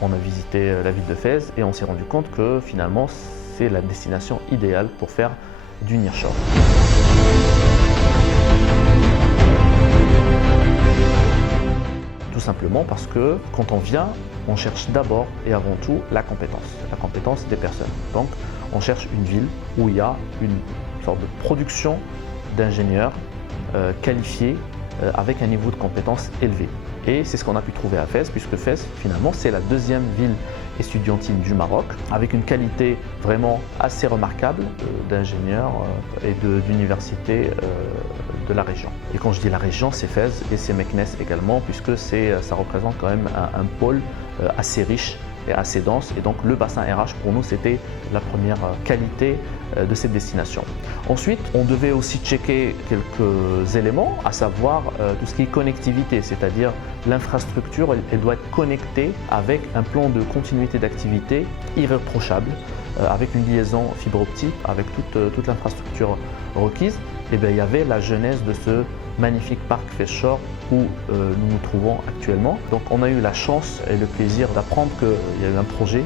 On a visité la ville de Fès et on s'est rendu compte que finalement c'est la destination idéale pour faire du nearshore. Tout simplement parce que quand on vient, on cherche d'abord et avant tout la compétence des personnes. Donc on cherche une ville où il y a une sorte de production d'ingénieurs qualifiés avec un niveau de compétence élevé. Et c'est ce qu'on a pu trouver à Fès, puisque Fès, finalement, c'est la deuxième ville estudiantine du Maroc, avec une qualité vraiment assez remarquable d'ingénieurs et d'universités de la région. Et quand je dis la région, c'est Fès et c'est Meknès également, puisque ça représente quand même un pôle assez riche et assez dense. Et donc le bassin RH, pour nous, c'était la première qualité de cette destination. Ensuite, on devait aussi checker quelques éléments, à savoir tout ce qui est connectivité, c'est-à-dire l'infrastructure, elle doit être connectée avec un plan de continuité d'activité irréprochable, avec une liaison fibre optique, avec toute l'infrastructure requise. Et bien, il y avait la genèse de ce magnifique parc Fès Shore où nous nous trouvons actuellement. Donc on a eu la chance et le plaisir d'apprendre qu'il y a eu un projet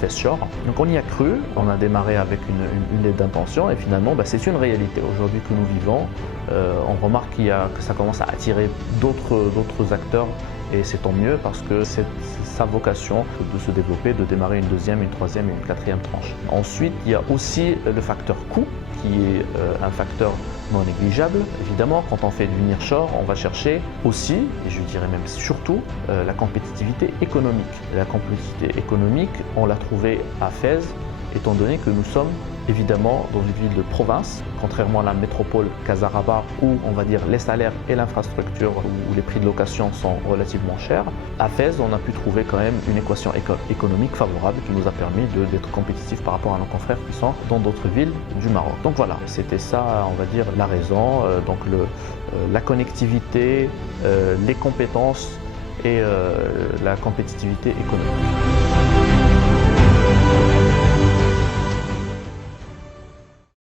Fès Shore. Donc on y a cru, on a démarré avec une lettre d'intention et finalement c'est une réalité aujourd'hui que nous vivons. On remarque que ça commence à attirer d'autres acteurs et c'est tant mieux parce que c'est sa vocation de se développer, de démarrer une deuxième, une troisième et une quatrième tranche. Ensuite, il y a aussi le facteur coût qui est un facteur non négligeable. Évidemment, quand on fait du nearshore, on va chercher aussi, et je dirais même surtout, la compétitivité économique. La compétitivité économique, on l'a trouvée à Fès, étant donné que nous sommes évidemment dans une ville de province, contrairement à la métropole Casarabas où on va dire les salaires et l'infrastructure où les prix de location sont relativement chers. À Fès, on a pu trouver quand même une équation économique favorable qui nous a permis d'être compétitifs par rapport à nos confrères qui sont dans d'autres villes du Maroc. Donc voilà, c'était ça, on va dire, la raison. Donc la connectivité, les compétences et la compétitivité économique.